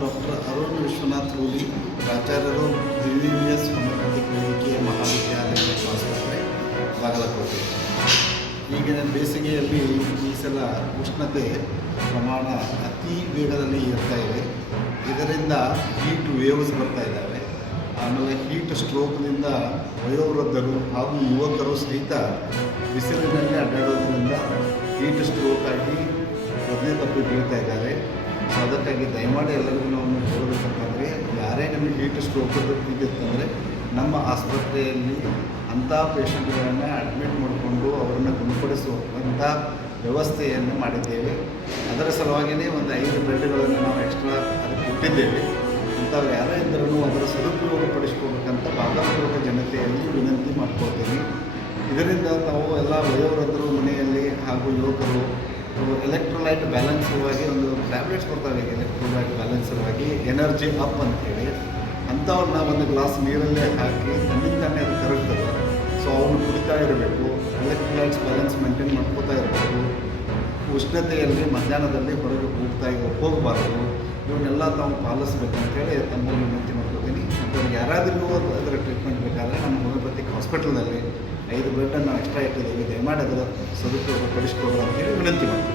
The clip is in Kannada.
ಡಾಕ್ಟರ್ ಅರುಣ್ ವಿಶ್ವನಾಥ್ ರೂಲಿ, ಪ್ರಾಚಾರ್ಯರು BVVS ಹೋಮಿಯೋಪತಿಕ್ ವೈದ್ಯಕೀಯ ಮಹಾವಿದ್ಯಾಲಯ ಮತ್ತು ಆಸ್ಪತ್ರೆ, ಬಾಗಲಕೋಟೆ. ಈಗಿನ ಬೇಸಿಗೆಯಲ್ಲಿ ಈ ಸಲ ಉಷ್ಣತೆ ಪ್ರಮಾಣ ಅತಿ ವೇಗದಲ್ಲಿ ಏರ್ತಾ ಇದೆ. ಇದರಿಂದ ಹೀಟ್ ವೇವ್ಸ್ ಬರ್ತಾ ಇದ್ದಾವೆ. ಆಮೇಲೆ ಹೀಟ್ ಸ್ಟ್ರೋಕ್ನಿಂದ ವಯೋವೃದ್ಧರು ಹಾಗೂ ಯುವಕರು ಸಹಿತ ಬಿಸಿಲಿನಲ್ಲಿ ಅಡ್ಡಾಡೋದ್ರಿಂದ ಹೀಟ್ ಸ್ಟ್ರೋಕ್ ಆಗಿ ಪ್ರಜ್ಞೆ ತಪ್ಪಿ ಬೀಳ್ತಾ ಇದ್ದಾರೆ. ಸೊ ಅದಕ್ಕಾಗಿ ದಯಮಾಡಿ ಎಲ್ಲರಿಗೂ ನಾವು ಹೇಳಬೇಕಂತಂದರೆ, ಯಾರೇ ನಮಗೆ ಹೀಟ್ ಸ್ಟ್ರೋಕ್ ಇದ್ದಿತ್ತಂದರೆ ನಮ್ಮ ಆಸ್ಪತ್ರೆಯಲ್ಲಿ ಅಂಥ ಪೇಷಂಟ್ಗಳನ್ನು ಅಡ್ಮಿಟ್ ಮಾಡಿಕೊಂಡು ಅವರನ್ನು ಗುಣಪಡಿಸುವಂಥ ವ್ಯವಸ್ಥೆಯನ್ನು ಮಾಡಿದ್ದೇವೆ. ಅದರ ಸಲುವಾಗಿಯೇ ಒಂದು 5 ಬೆಡ್ಗಳನ್ನು ನಾವು ಎಕ್ಸ್ಟ್ರಾ ಅದಕ್ಕೆ ಕೊಟ್ಟಿದ್ದೇವೆ. ಅಂಥವ್ರು ಯಾರೇ ಇದ್ದರೂ ಅದರ ಸದುಪಯೋಗ ಪಡಿಸ್ಕೋಬೇಕಂತ ಬಾಗಲಕೋಟೆ ಜನತೆಯಲ್ಲಿ ವಿನಂತಿ ಮಾಡ್ಕೊಳ್ತೀನಿ. ಇದರಿಂದ ನಾವು ಎಲ್ಲ ವಯೋವೃದ್ಧರು ಮನೆಯಲ್ಲಿ ಹಾಗೂ ಯುವಕರು ಎಲೆಕ್ಟ್ರೋಲೈಟ್ ಬ್ಯಾಲೆನ್ಸ್ ಸಲುವಾಗಿ ಒಂದು ಟ್ಯಾಬ್ಲೆಟ್ಸ್ ಕೊಡ್ತಾವೆ. ಎಲೆಕ್ಟ್ರೋಲೈಟ್ ಬ್ಯಾಲೆನ್ಸ್ ಸಲುವಾಗಿ ಎನರ್ಜಿ ಅಪ್ ಅಂತೇಳಿ ಅಂಥವ್ರನ್ನ ಒಂದು ಗ್ಲಾಸ್ ನೀರಲ್ಲೇ ಹಾಕಿ ತನ್ನಿಂದಾನೇ ಅದು ಕರಗ್ತದೆ. ಸೊ ಅವನು ಕುಡಿತಾ ಇರಬೇಕು, ಎಲೆಕ್ಟ್ರೋಲೈಟ್ಸ್ ಬ್ಯಾಲೆನ್ಸ್ ಮೇಂಟೈನ್ ಮಾಡ್ಕೋತಾ ಇರಬೇಕು. ಉಷ್ಣತೆಯಲ್ಲಿ ಮಧ್ಯಾಹ್ನದಲ್ಲಿ ಹೊರಗೆ ಹೋಗಬಾರ್ದು. ಇವನ್ನೆಲ್ಲ ತಾವು ಪಾಲಿಸ್ಬೇಕಂತೇಳಿ ತಮ್ಮಲ್ಲಿ ವಿನಂತಿ ಮಾಡ್ಕೊತೀನಿ. ಅಂಥವ್ರಿಗೆ ಯಾರಾದರೂ ಅದರ ಟ್ರೀಟ್ಮೆಂಟ್ ಬೇಕಾದರೆ ನಮ್ಮ ಹೋಮಿಯೋಪತಿಕ್ ಹಾಸ್ಪಿಟಲ್ನಲ್ಲಿ 5 ಬೆಡ್ಡನ್ನು ನಾವು ಎಕ್ಸ್ಟ್ರಾ ಇಟ್ಟಿದ್ದೀವಿ. ದಯಮಾಡಿ ಅದರ ಸದುಪಯೋಗ ಪಡಿಸ್ಕೊಳ್ಳೋದು ಅಂತೇಳಿ ವಿನಂತಿ ಮಾಡ್ತೀವಿ.